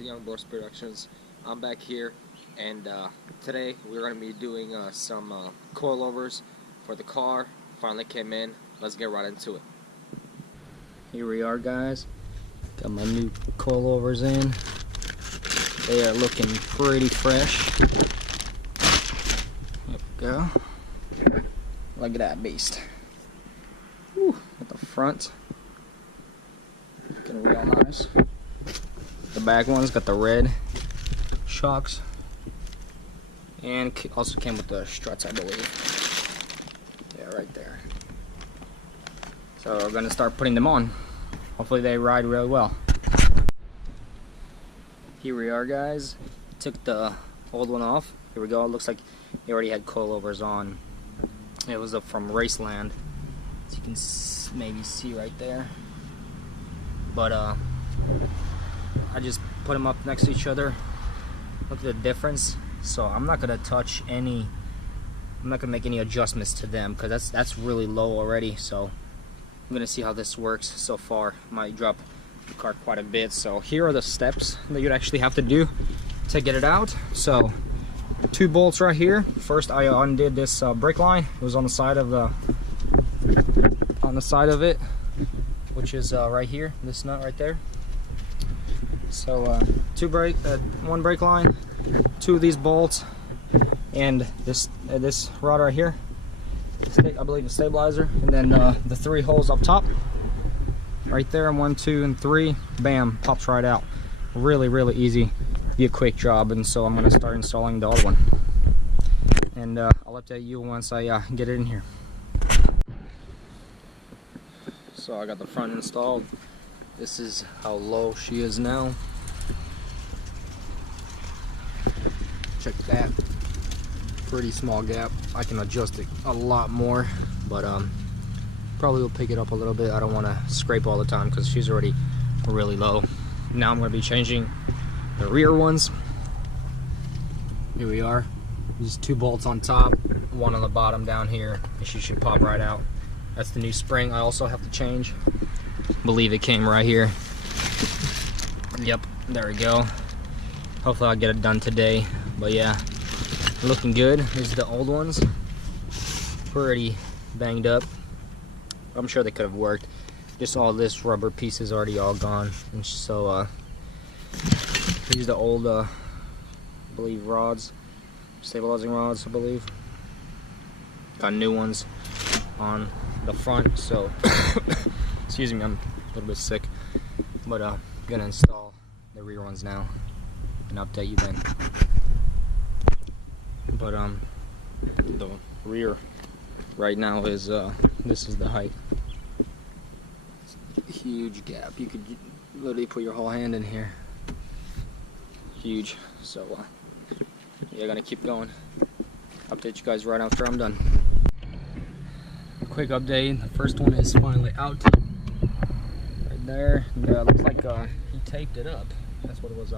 to Young Boss Productions. I'm back here, and today we're going to be doing some coilovers for the car. Finally came in. Let's get right into it. Here we are, guys. Got my new coilovers in. They are looking pretty fresh. There we go. Look at that beast. Woo, at the front. Looking real nice. The back one's got the red shocks. And also came with the struts, I believe. Yeah, right there. So we're gonna start putting them on. Hopefully they ride really well. Here we are, guys. Took the old one off. Here we go. It looks like he already had coilovers on. It was from Raceland, as you can maybe see right there. But I just put them up next to each other. Look at the difference. So I'm not gonna touch any. I'm not gonna make any adjustments to them because that's really low already. So I'm gonna see how this works so far. Might drop the car quite a bit. So here are the steps that you'd actually have to do to get it out. So 2 bolts right here. First, I undid this brake line. It was on the side of it, which is right here. This nut right there. So 1 brake line, 2 of these bolts, and this rod right here. I believe a stabilizer, and then the 3 holes up top. Right there, 1, 2, and 3. Bam, pops right out. Really easy. Be a quick job, and so I'm going to start installing the other one, and I'll update you once I get it in here. So I got the front installed. This is how low she is now. Check that. Pretty small gap. I can adjust it a lot more, but probably will pick it up a little bit. I don't want to scrape all the time because she's already really low. Now I'm going to be changing the rear ones. Here we are. Just 2 bolts on top, 1 on the bottom down here, and she should pop right out. That's the new spring I also have to change. Believe it came right here. Yep, there we go. Hopefully I'll get it done today. But yeah, looking good. These are the old ones. Pretty banged up. I'm sure they could have worked. Just all this rubber piece is already all gone. And so these are the old, I believe, rods. Stabilizing rods, I believe. Got new ones on the front, so excuse me, I'm a little bit sick. But I'm gonna install the rear ones now and update you then. But the rear right now is this is the height. Huge gap. You could literally put your whole hand in here. Huge. So yeah, gonna keep going. Update you guys right after I'm done. Quick update. The first one is finally out. Right there. Looks like he taped it up. That's what it was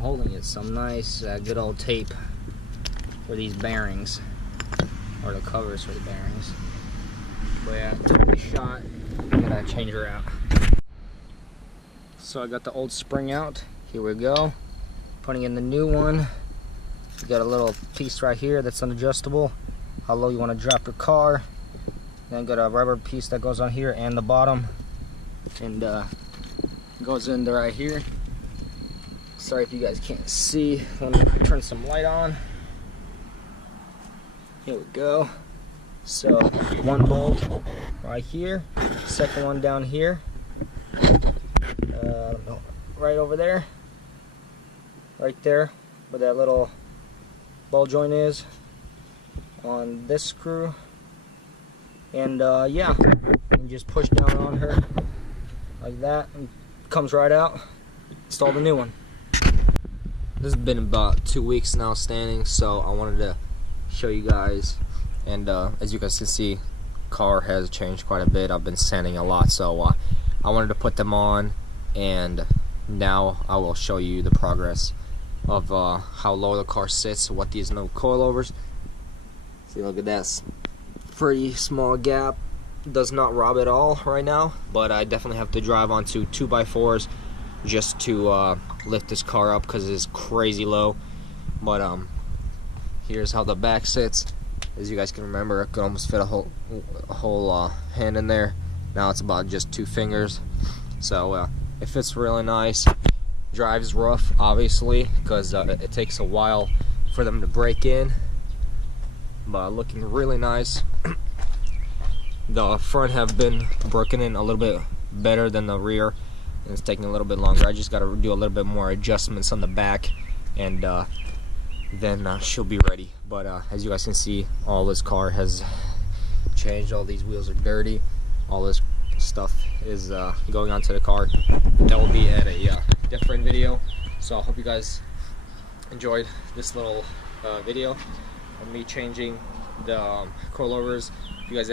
holding it. Some nice good old tape for these bearings, or the covers for the bearings. But yeah, totally shot. I'm gonna change her out. So I got the old spring out. Here we go. Putting in the new one. You got a little piece right here that's unadjustable. How low you want to drop your car. Then got a rubber piece that goes on here and the bottom, and goes in there right here. Sorry if you guys can't see. Let me turn some light on. Here we go. So 1 bolt right here, 2nd one down here, right over there, right there where that little ball joint is on this screw. And yeah, and just push down on her like that, and it comes right out. Install the new one. This has been about 2 weeks now standing, so I wanted to show you guys. And as you guys can see, car has changed quite a bit. I've been sanding a lot, so I wanted to put them on, and now I will show you the progress of how low the car sits, what these new coilovers. See, look at that. Pretty small gap. Does not rob at all right now, but I definitely have to drive onto 2x4s just to lift this car up because it's crazy low. But here's how the back sits. As you guys can remember, I could almost fit a whole hand in there. Now it's about just 2 fingers. So it fits really nice. Drives rough, obviously, because it takes a while for them to break in. But looking really nice. The front have been broken in a little bit better than the rear, and it's taking a little bit longer. I just got to do a little bit more adjustments on the back, and then she'll be ready. But as you guys can see, all this car has changed. All these wheels are dirty. All this stuff is going onto the car. That will be at a different video. So I hope you guys enjoyed this little video of me changing the coilovers. If you guys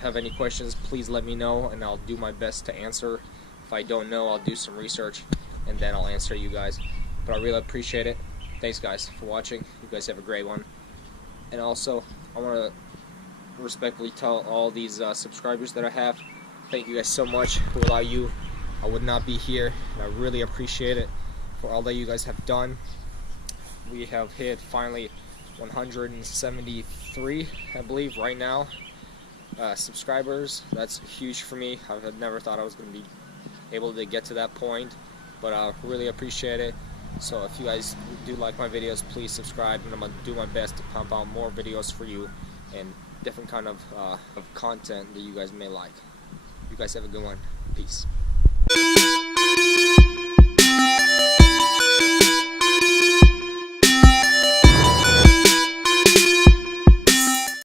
have any questions, please let me know, and I'll do my best to answer. If I don't know, I'll do some research, and then I'll answer you guys. But I really appreciate it. Thanks, guys, for watching. You guys have a great one. And also, I want to respectfully tell all these subscribers that I have, thank you guys so much. Without you, I would not be here, and I really appreciate it for all that you guys have done. We have hit finally 173, I believe, right now. Subscribers. That's huge for me. I had never thought I was going to be able to get to that point, but I really appreciate it. So if you guys do like my videos, please subscribe, and I'm going to do my best to pump out more videos for you and different kind of content that you guys may like. You guys have a good one. Peace.